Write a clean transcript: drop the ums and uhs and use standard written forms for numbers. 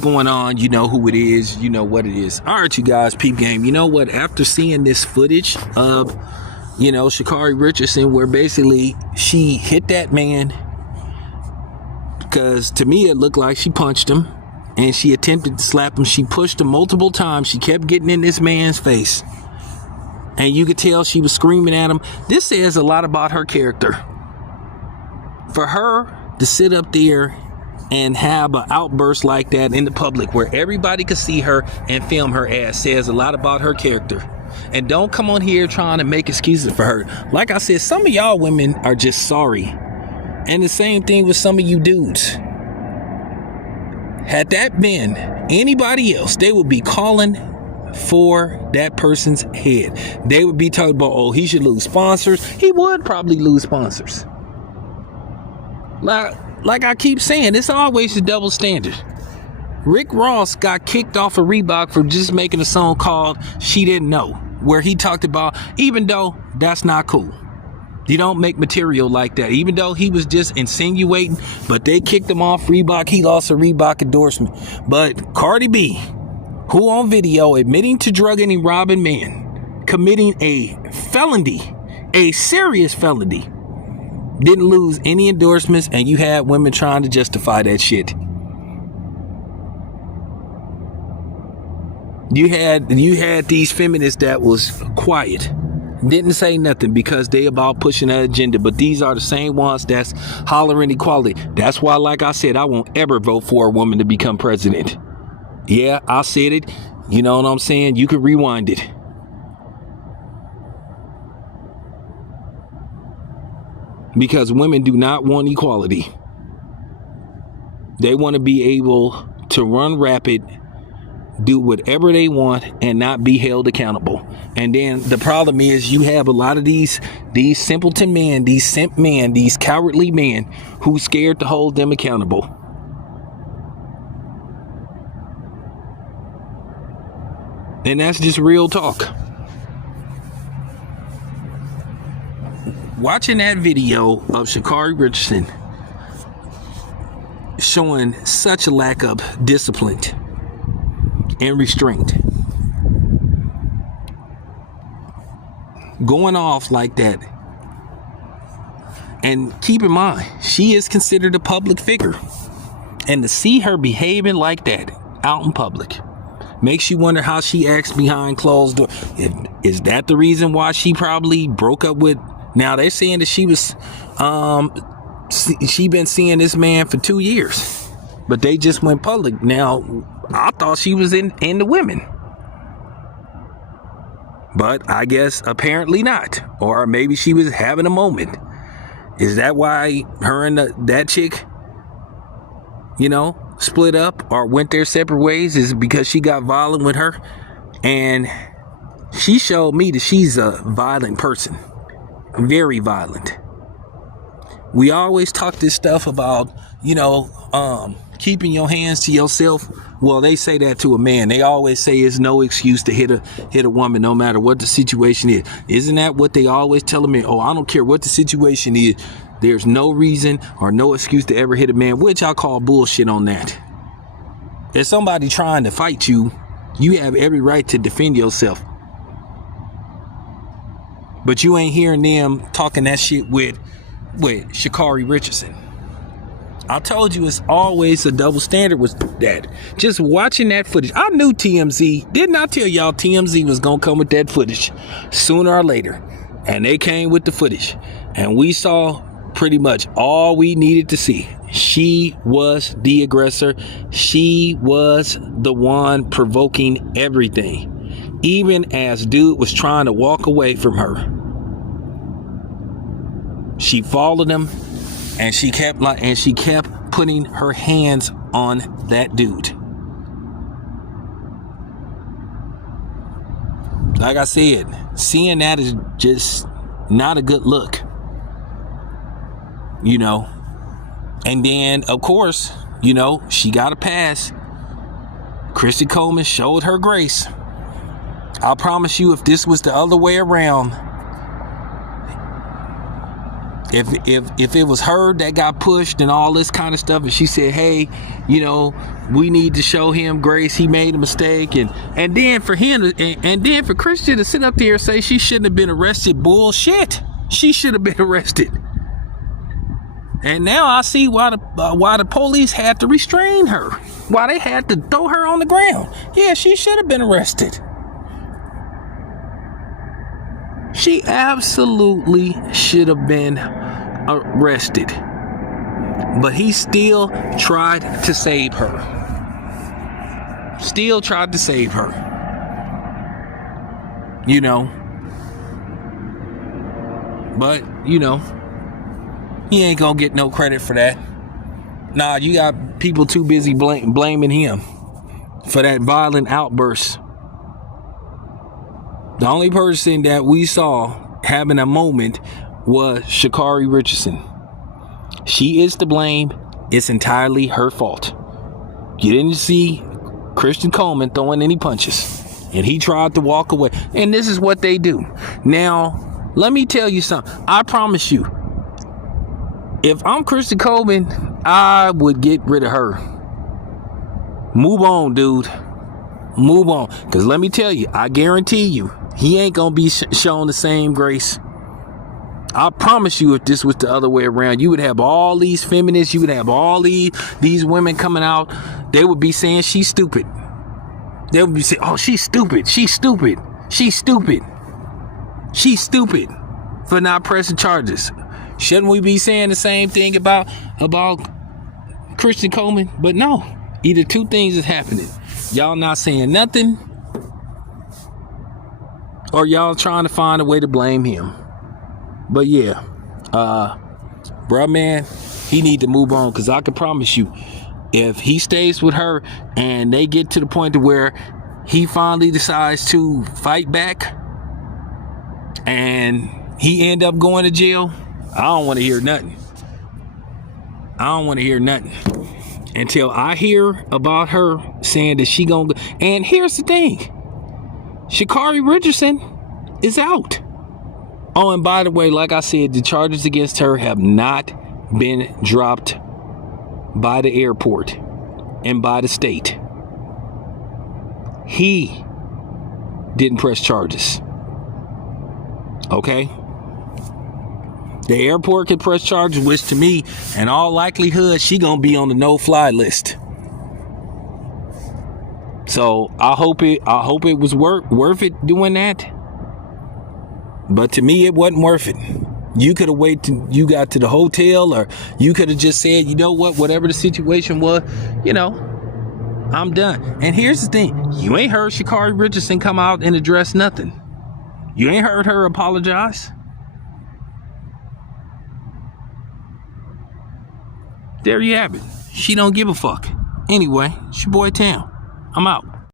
Going on, you know who it is, you know what it is. All right, you guys, peep game. You know what? After seeing this footage of, Sha'carri Richardson, where basically she hit that man, because to me it looked like she punched him, and she attempted to slap him. She pushed him multiple times. She kept getting in this man's face, and you could tell she was screaming at him. This says a lot about her character. For her to sit up there and have an outburst like that in the public where everybody could see her and film her ass says a lot about her character. And don't come on here trying to make excuses for her. Like I said, some of y'all women are just sorry. And the same thing with some of you dudes. Had that been anybody else, they would be calling for that person's head. They would be talking about, oh, he should lose sponsors. He would probably lose sponsors. Like I keep saying, it's always a double standard. Rick Ross got kicked off of Reebok for just making a song called She Didn't Know, where he talked about, even though that's not cool. You don't make material like that. Even though he was just insinuating, but they kicked him off Reebok. He lost a Reebok endorsement. But Cardi B, who on video admitting to drugging and robbing men, committing a felony, a serious felony, didn't lose any endorsements, and you had women trying to justify that shit. You had these feminists that was quiet, didn't say nothing because they about pushing an agenda, but these are the same ones that's hollering equality. That's why, like I said, I won't ever vote for a woman to become president. Yeah, I said it. You know what I'm saying? You can rewind it. Because women do not want equality. They want to be able to run rapid, do whatever they want, and not be held accountable. And then the problem is you have a lot of these simpleton men, these simp men, these cowardly men who's scared to hold them accountable. And that's just real talk. Watching that video of Sha'carri Richardson showing such a lack of discipline and restraint, going off like that, and keep in mind, she is considered a public figure, and to see her behaving like that out in public makes you wonder how she acts behind closed doors. Is that the reason why she probably broke up with? Now they're saying that she been seeing this man for 2 years, but they just went public. Now I thought she was into women, but I guess apparently not, or maybe she was having a moment. Is that why her and that chick, split up or went their separate ways? Is it because she got violent with her? And she showed me that she's a violent person. Very violent. We always talk this stuff about, keeping your hands to yourself. Well, they say that to a man. They always say it's no excuse to hit a woman no matter what the situation is. Isn't that what they always tell me? Oh, I don't care what the situation is. There's no reason or no excuse to ever hit a man, which I call bullshit on that. If somebody trying to fight you, you have every right to defend yourself. But you ain't hearing them talking that shit with Sha'carri Richardson. I told you it's always a double standard with that. Just watching that footage. I knew TMZ. Didn't I tell y'all TMZ was going to come with that footage sooner or later? And they came with the footage. And we saw pretty much all we needed to see. She was the aggressor. She was the one provoking everything. Even as dude was trying to walk away from her, she followed him, and she kept putting her hands on that dude. Like I said, seeing that is just not a good look, And then, of course, she got a pass. Chrissy Coleman showed her grace. I promise you, if this was the other way around, if it was her that got pushed and all this kind of stuff, and she said, hey, you know, we need to show him grace, he made a mistake, and then for him and then for Christian to sit up there and say she shouldn't have been arrested, bullshit. She should have been arrested. And now I see why the police had to restrain her, why they had to throw her on the ground. Yeah, she should have been arrested. She absolutely should have been arrested. But he still tried to save her. Still tried to save her. You know. But, you know, he ain't gonna get no credit for that. Nah, you got people too busy blaming him for that violent outburst. The only person that we saw having a moment was Sha'carri Richardson. She is to blame. It's entirely her fault. You didn't see Christian Coleman throwing any punches, and he tried to walk away. And this is what they do. Now, let me tell you something. I promise you, if I'm Christian Coleman, I would get rid of her. Move on, dude. Move on. Because let me tell you, I guarantee you, he ain't going to be shown the same grace. I promise you, if this was the other way around, you would have all these feminists, you would have all these women coming out. They would be saying she's stupid. They would be saying, oh, she's stupid. She's stupid. She's stupid. She's stupid for not pressing charges. Shouldn't we be saying the same thing about Christian Coleman? But no, either two things is happening. Y'all not saying nothing, or y'all trying to find a way to blame him. But yeah, bruh, man, he need to move on, because I can promise you, if he stays with her and they get to the point to where he finally decides to fight back and he end up going to jail, I don't want to hear nothing. I don't want to hear nothing until I hear about her saying that she gonna. And here's the thing, Sha'carri Richardson is out. Oh, and by the way, like I said, the charges against her have not been dropped by the airport and by the state. He didn't press charges. Okay? The airport can press charges, which to me, in all likelihood, she gonna be on the no-fly list. So I hope it was worth it doing that. But to me, it wasn't worth it. You could have waited till you got to the hotel, or you could have just said, you know what, whatever the situation was, you know, I'm done. And here's the thing, you ain't heard Sha'carri Richardson come out and address nothing. You ain't heard her apologize. There you have it. She don't give a fuck. Anyway, it's your boy Tam. I'm out.